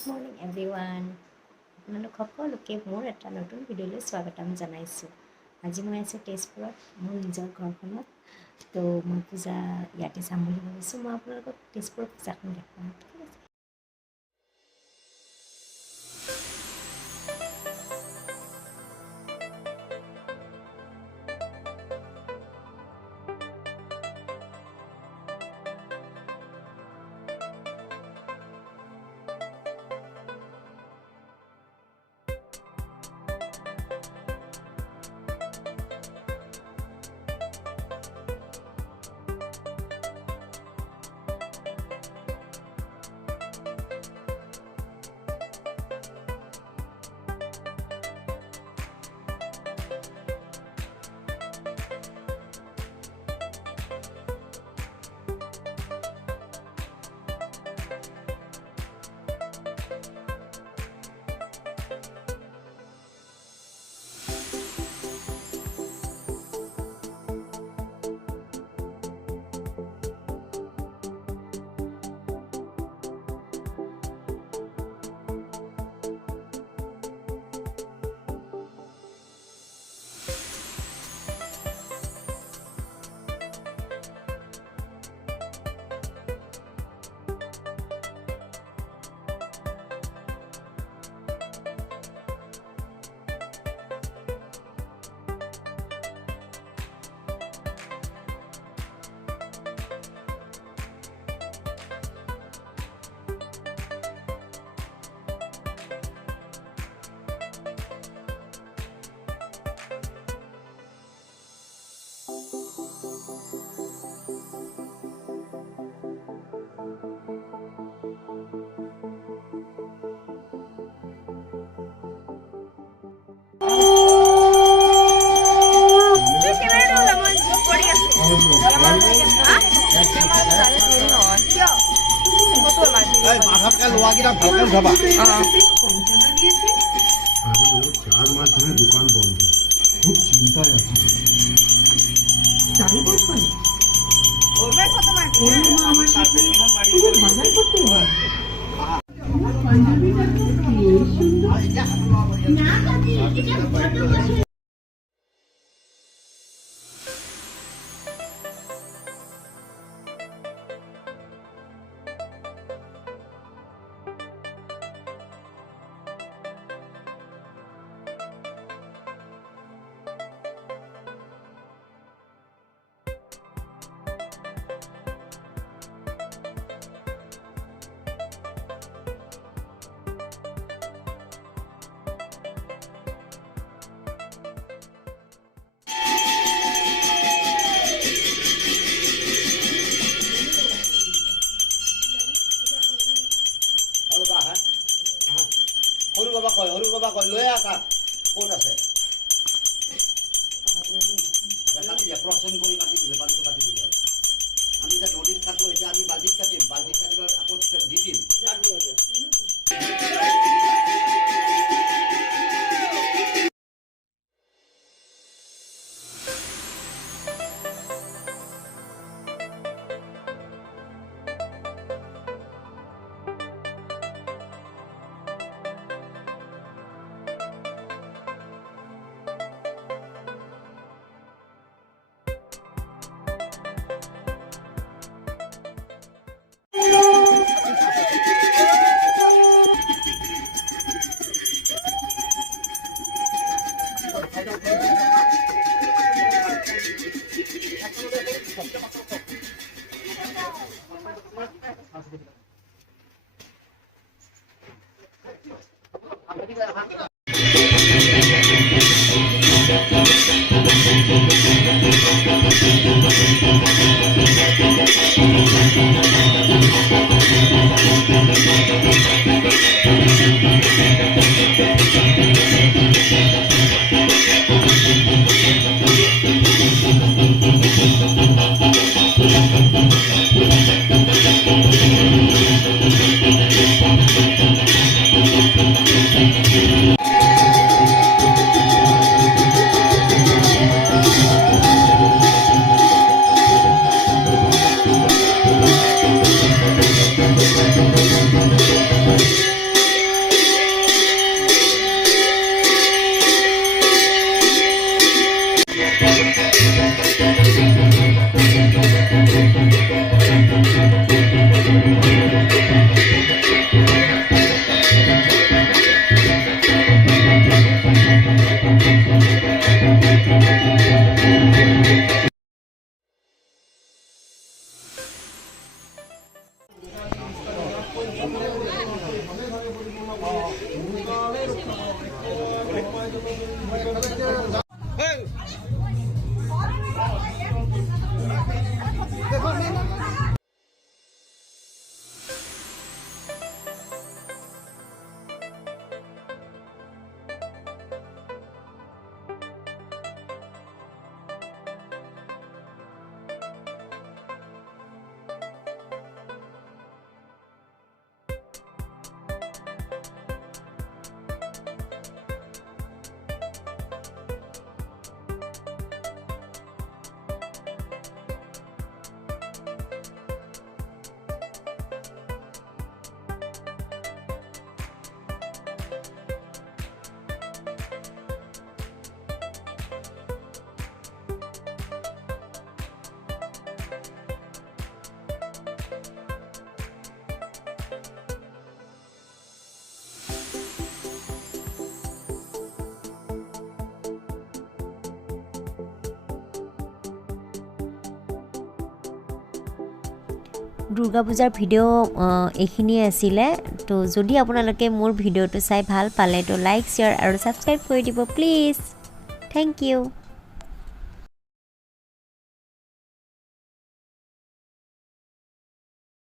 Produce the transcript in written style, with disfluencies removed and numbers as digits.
Good morning everyone. আপোনালোক সকলোকে মোৰ এটা নতুন ভিডিঅ'লৈ স্বাগতম জনাইছোঁ। আজি মই আছোঁ তেজপুৰত, মোৰ নিজৰ ঘৰখনত। তো মই পূজা ইয়াতে চাম বুলি ভাবিছোঁ। মই আপোনালোকক তেজপুৰৰ পূজাখন দেখাম। ঠিক আছে। দোকান বন্ধ, খুব চিন্তায় আছে। সৰু বাবা কয় লৈ আকা ক'ত আছে কাটি দিয়া প্ৰচেন কৰি কাটি দিলে পানীটো কাটি দিলে আমি যে নদীত কাটো এতিয়া আমি বাল্টিত কাটিম আকৌ দি দিম দুৰ্গা পূজাৰ ভিডিঅ' এইখিনিয়ে আছিলে তো যদি আপোনালোকে মোৰ ভিডিঅ'টো চাই ভাল পালে তো লাইক শ্বেয়াৰ আৰু ছাবস্ক্ৰাইব কৰি দিব প্লিজ থেংক ইউ